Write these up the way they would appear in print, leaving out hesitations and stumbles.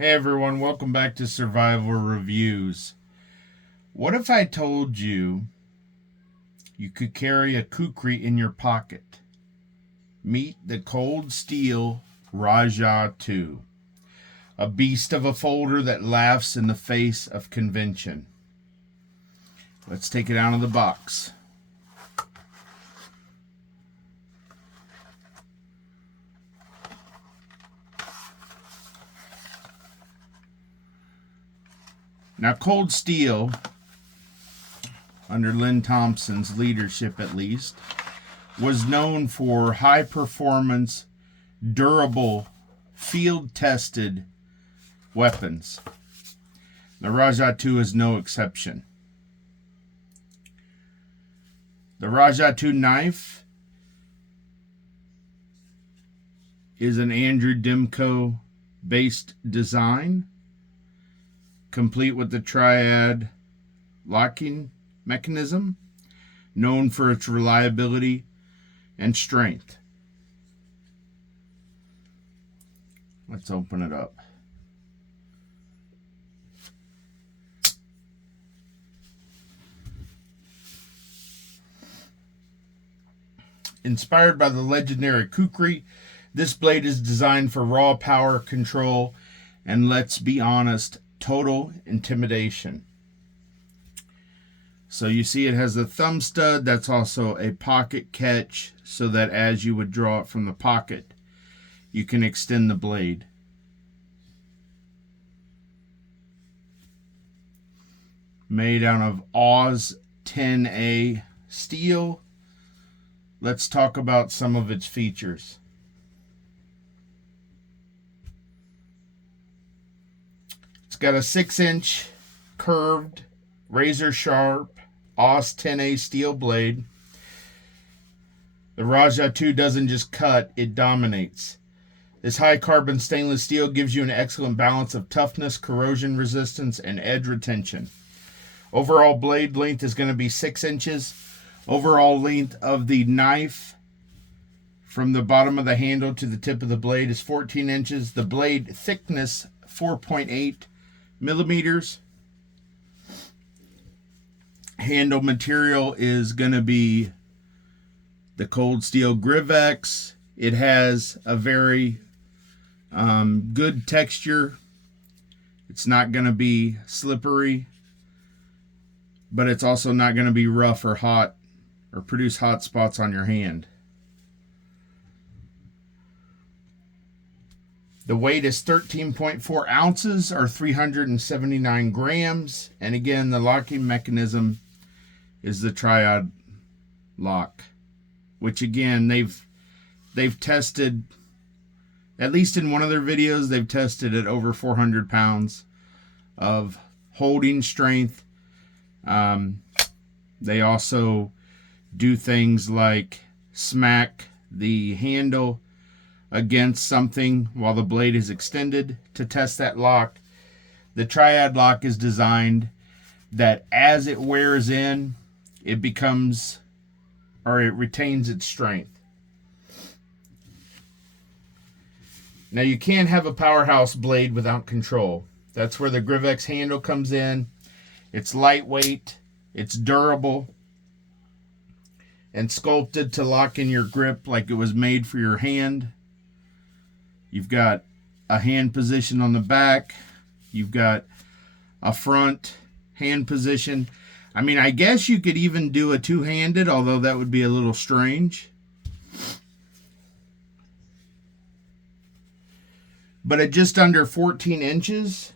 Hey everyone, welcome back to Survival Reviews. What if I told you you could carry a Kukri in your pocket? Meet the cold steel Rajah II, a beast of a folder that laughs in the face of convention. Let's take it out of the box. Now, cold steel, under Lynn Thompson's leadership at least, was known for high performance, durable, field tested weapons. The Rajah II is no exception. The Rajah II knife is an Andrew Demko based design, complete with the triad locking mechanism, known for its reliability and strength. Let's open it up. Inspired by the legendary Kukri, this blade is designed for raw power control and, let's be honest, total intimidation. So you see it has a thumb stud that's also a pocket catch, so that as you would draw it from the pocket, you can extend the blade. Made out of Oz 10A steel. Let's talk about some of its features. Got a 6-inch curved, razor sharp Oz 10A steel blade. The Rajah II doesn't just cut, it dominates. This high carbon stainless steel gives you an excellent balance of toughness, corrosion resistance, and edge retention. Overall blade length is going to be 6 inches. Overall length of the knife from the bottom of the handle to the tip of the blade is 14 inches. The blade thickness, 4.8 millimeters. Handle material is going to be the cold steel Griv-Ex. It has a very good texture. It's not going to be slippery, but it's also not going to be rough or hot or produce hot spots on your hand. The weight is 13.4 ounces or 379 grams. And again, the locking mechanism is the triad lock, which again, they've tested, at least in one of their videos, they've tested at over 400 pounds of holding strength. They also do things like smack the handle against something while the blade is extended to test that lock. The triad lock is designed that as it wears in, it becomes, or it retains its strength. Now you can't have a powerhouse blade without control. That's where the Griv-Ex handle comes in. It's lightweight, it's durable, and sculpted to lock in your grip like it was made for your hand. You've got a hand position on the back. You've got a front hand position. I mean, I guess you could even do a two-handed, although that would be a little strange. But at just under 14 inches,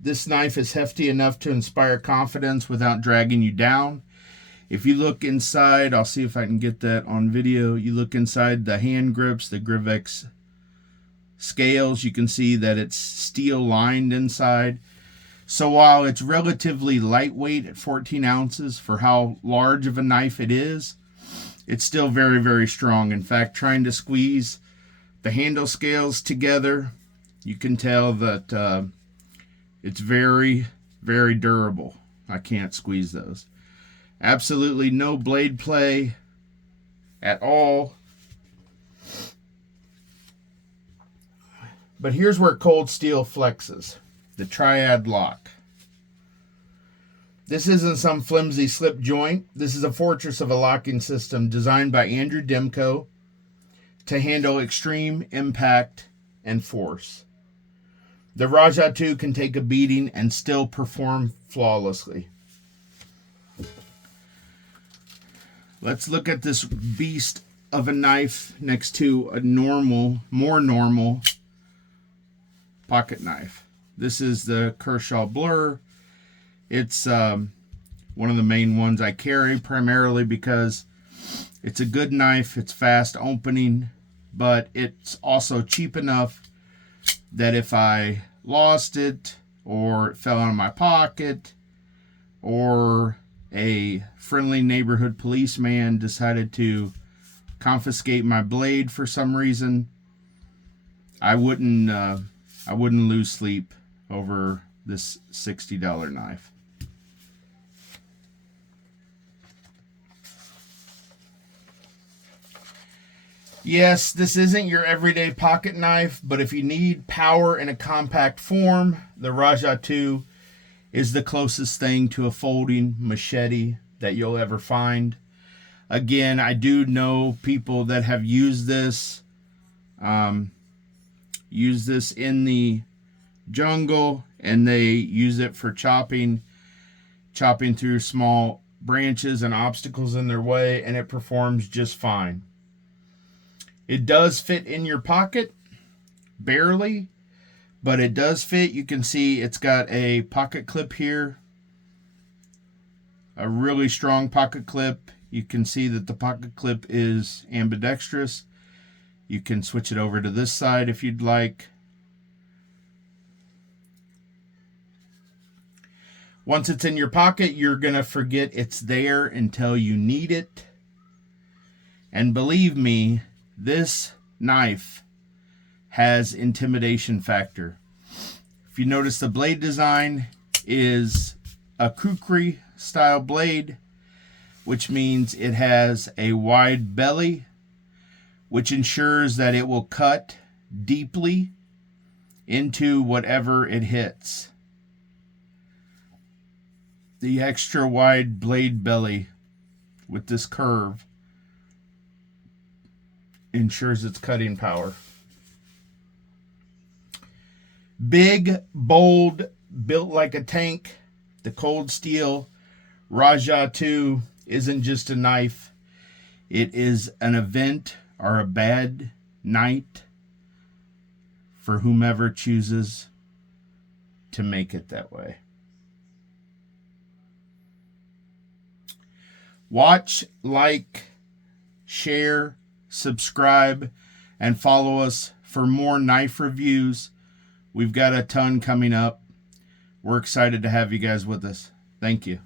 this knife is hefty enough to inspire confidence without dragging you down. If you look inside, I'll see if I can get that on video. You look inside the hand grips, the Griv-Ex scales, you can see that it's steel lined inside. So while it's relatively lightweight at 14 ounces for how large of a knife it is, it's still very, very strong. In fact, trying to squeeze the handle scales together, you can tell that it's very, very durable. I can't squeeze those. Absolutely no blade play at all. But here's where cold steel flexes. The triad lock. This isn't some flimsy slip joint. This is a fortress of a locking system designed by Andrew Demko to handle extreme impact and force. The Rajah II can take a beating and still perform flawlessly. Let's look at this beast of a knife next to a more normal pocket knife. This is the Kershaw Blur. It's one of the main ones I carry, primarily because it's a good knife. It's fast opening, but it's also cheap enough that if I lost it or it fell out of my pocket or a friendly neighborhood policeman decided to confiscate my blade for some reason, I wouldn't lose sleep over this $60 knife. Yes, this isn't your everyday pocket knife, but if you need power in a compact form, the Rajah II is the closest thing to a folding machete that you'll ever find. Again, I do know people that have used this in the jungle, and they use it for chopping through small branches and obstacles in their way, and it performs just fine. It does fit in your pocket, barely, but it does fit. You can see it's got a pocket clip here, a really strong pocket clip. You can see that the pocket clip is ambidextrous. You can switch it over to this side if you'd like. Once it's in your pocket, you're going to forget it's there until you need it. And believe me, this knife has intimidation factor. If you notice, the blade design is a Kukri style blade, which means it has a wide belly, which ensures that it will cut deeply into whatever it hits. The extra wide blade belly with this curve ensures its cutting power. Big, bold, built like a tank, the cold steel Rajah II isn't just a knife. It is an event or a bad night for whomever chooses to make it that way. Watch, like, share, subscribe, and follow us for more knife reviews. We've got a ton coming up. We're excited to have you guys with us. Thank you.